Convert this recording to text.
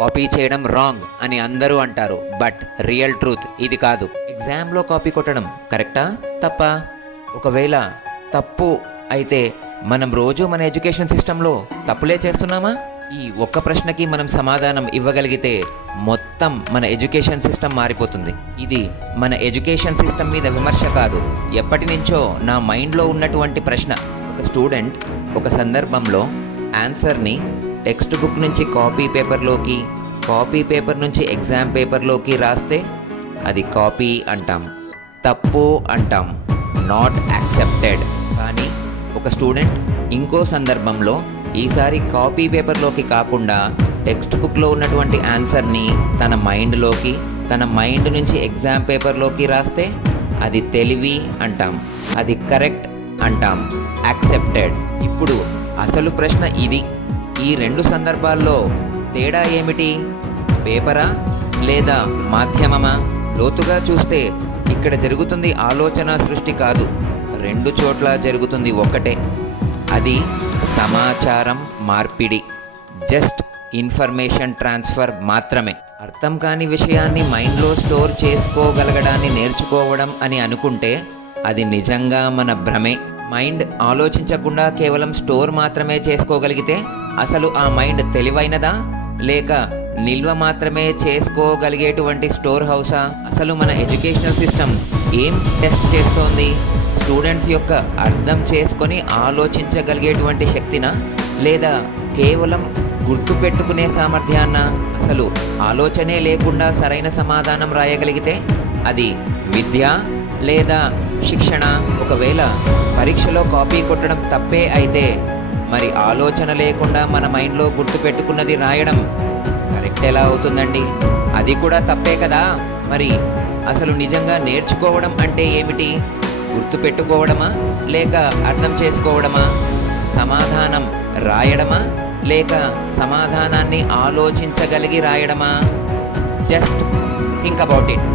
Copy చేయడం wrong అని అందరూ అంటారు. బట్ రియల్ ట్రూత్ ఇది కాదు. ఎగ్జామ్లో కాపీ కొట్టడం కరెక్టా తప్పా? ఒకవేళ తప్పు అయితే మనం రోజు మన ఎడ్యుకేషన్ సిస్టంలో తప్పులే చేస్తున్నామా? ఈ ఒక్క ప్రశ్నకి మనం సమాధానం ఇవ్వగలిగితే మొత్తం మన ఎడ్యుకేషన్ సిస్టమ్ మారిపోతుంది. ఇది మన ఎడ్యుకేషన్ సిస్టమ్ మీద విమర్శ కాదు, ఎప్పటి నుంచో నా మైండ్లో ఉన్నటువంటి ప్రశ్న. ఒక స్టూడెంట్ ఒక సందర్భంలో ఆన్సర్ని టెక్స్ట్ బుక్ నుంచి కాపీ పేపర్లోకి, కాపీ పేపర్ నుంచి ఎగ్జామ్ పేపర్లోకి రాస్తే అది కాపీ అంటాం, తప్పు అంటాం, నాట్ యాక్సెప్టెడ్. కానీ ఒక స్టూడెంట్ ఇంకో సందర్భంలో ఈసారి కాపీ పేపర్లోకి కాకుండా టెక్స్ట్ బుక్లో ఉన్నటువంటి ఆన్సర్ని తన మైండ్లోకి, తన మైండ్ నుంచి ఎగ్జామ్ పేపర్లోకి రాస్తే అది తెలివి అంటాం, అది కరెక్ట్ అంటాం, యాక్సెప్టెడ్. ఇప్పుడు అసలు ప్రశ్న ఇది, ఈ రెండు సందర్భాల్లో తేడా ఏమిటి? పేపరా లేదా మాధ్యమమా? లోతుగా చూస్తే ఇక్కడ జరుగుతుంది ఆలోచన సృష్టి కాదు, రెండు చోట్ల జరుగుతుంది ఒకటే, అది సమాచారం మార్పిడి, జస్ట్ ఇన్ఫర్మేషన్ ట్రాన్స్ఫర్ మాత్రమే. అర్థం కాని విషయాన్ని మైండ్లో స్టోర్ చేసుకోగలగడాన్ని నేర్చుకోవడం అని అనుకుంటే అది నిజంగా మన భ్రమే. మైండ్ ఆలోచించకుండా కేవలం స్టోర్ మాత్రమే చేసుకోగలిగితే అసలు ఆ మైండ్ తెలివైనదా లేక నిల్వ మాత్రమే చేసుకోగలిగేటువంటి స్టోర్ హౌసా? అసలు మన ఎడ్యుకేషనల్ సిస్టమ్ ఏం టెస్ట్ చేస్తోంది? స్టూడెంట్స్ యొక్క అర్థం చేసుకొని ఆలోచించగలిగేటువంటి శక్తినా లేదా కేవలం గుర్తుపెట్టుకునే సామర్థ్యాన్న? అసలు ఆలోచనే లేకుండా సరైన సమాధానం రాయగలిగితే అది విద్య లేదా శిక్షణ? ఒకవేళ పరీక్షలో కాపీ కొట్టడం తప్పే అయితే మరి ఆలోచన లేకుండా మన మైండ్లో గుర్తుపెట్టుకున్నది రాయడం కరెక్ట్ ఎలా అవుతుందండి? అది కూడా తప్పే కదా. మరి అసలు నిజంగా నేర్చుకోవడం అంటే ఏమిటి? గుర్తుపెట్టుకోవడమా లేక అర్థం చేసుకోవడమా? సమాధానం రాయడమా లేక సమాధానాన్ని ఆలోచించగలిగి రాయడమా? Just think about it.